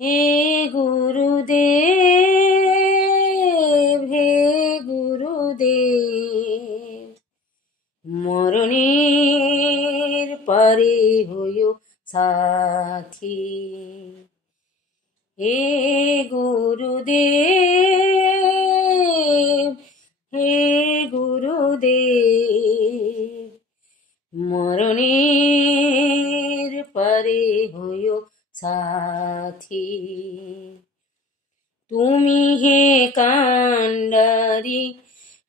हे गुरुदेव हे गुरुदेव মরণের পারে হইও সাথী হে গুরুদেব হে গুরুদেব মরণের পারে হইও সাথী তুমি হে কান্ডারি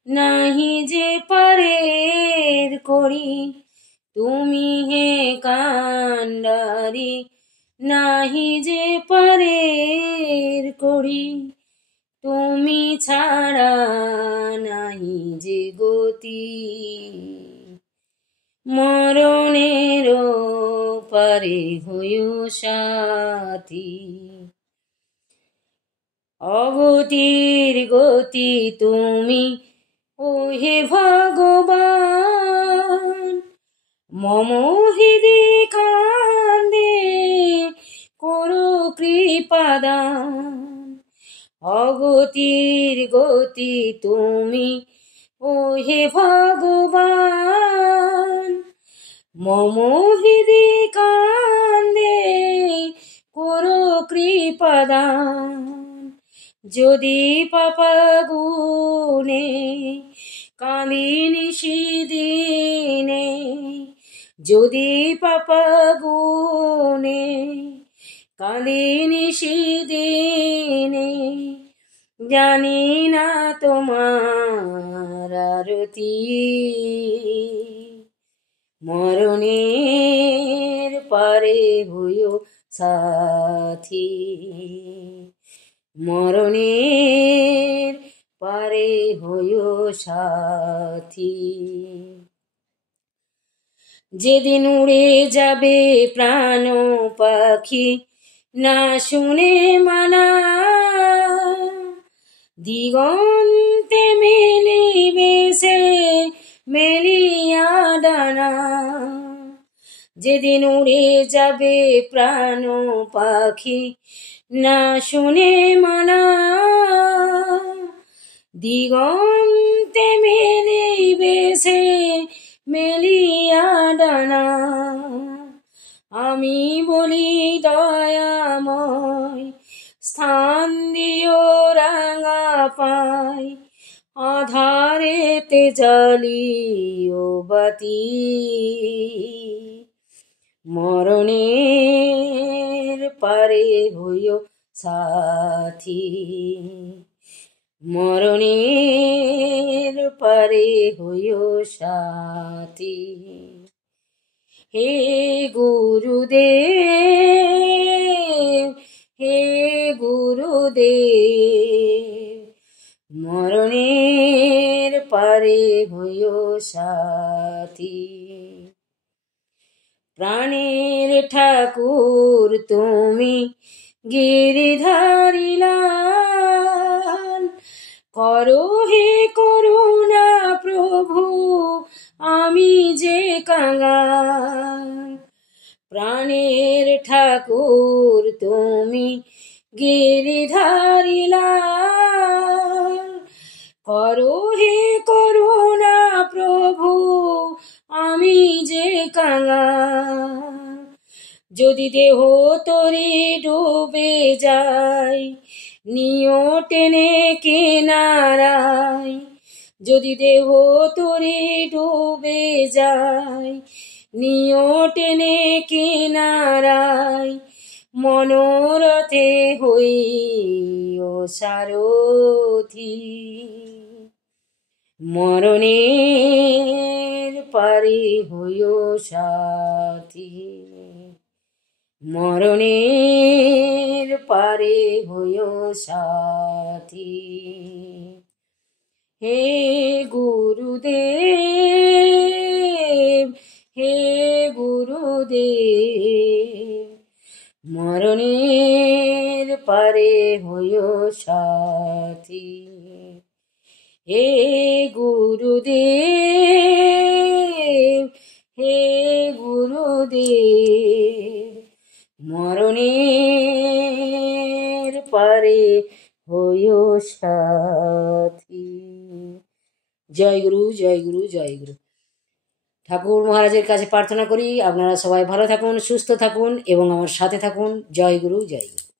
নাহি যে পারের করি তুমি হে কান্ডারি নাহি যে পারের করি তুমি ছাড়া নাহি যে গতি মরণের পারে হইও সাথী অগতির গতি তুমি ও হে ভগবান মম হৃদি কান্দে করো কৃপাদান অগতির গতি তুমি ও হে ভগবান মম হৃদি কান্দে করো কৃপাদান যদি পাপগুনে কাঁদি নিশিদিনে যদি পাপগুনে কাঁদি নিশিদিনে জানি না তোমার আরতি মরণের পারে হইও সাথী মরণের পারে হইও সাথী যেদিন উড়ে যাবে প্রাণ পাখি না শুনে মানা দিগন্তে মেলিবে সে মেলিয়া ডানা যেদিন উড়ে যাবে প্রাণ পাখি না শুনে মানা দিগন্তে মেলিবে সে মেলিয়া ডানা আমি বলি দয়াময় স্থান দিও রাঙা পাই আধারেতে জ্বালিও বাতি মরণের পারে হইও সাথী মরণের পারে হইও সাথী হে গুরুদেব হে গুরুদেব মরণের পারে হইও সাথী প্রাণের ঠাকুর তুমি গিরিধারী লাল করো হে করুণা প্রভু আমি যে কাঙাল প্রাণের ঠাকুর তুমি গিরিধারী লাল করো হে করুণা প্রভু আমি যে কাঙাল যদি দেহ তরি ডুবে যায় নিও টেনে কিনারায় যদি দেহ তরি ডুবে যায় নিও টেনে কিনারায় মনোরথে হইও সারথি মরণের পারে হইও সাথী মরণের পারে হইও সাথী হে গুরুদেব হে গুরুদেব মরণের পারে হইও সাথী হে গুরুদেব হে গুরুদেব মরণের পারে হইও সাথী। জয় গুরু, জয় গুরু, জয় গুরু। ঠাকুর মহারাজের কাছে প্রার্থনা করি আপনারা সবাই ভালো থাকুন, সুস্থ থাকুন এবং আমার সাথে থাকুন। জয় গুরু, জয় গুরু।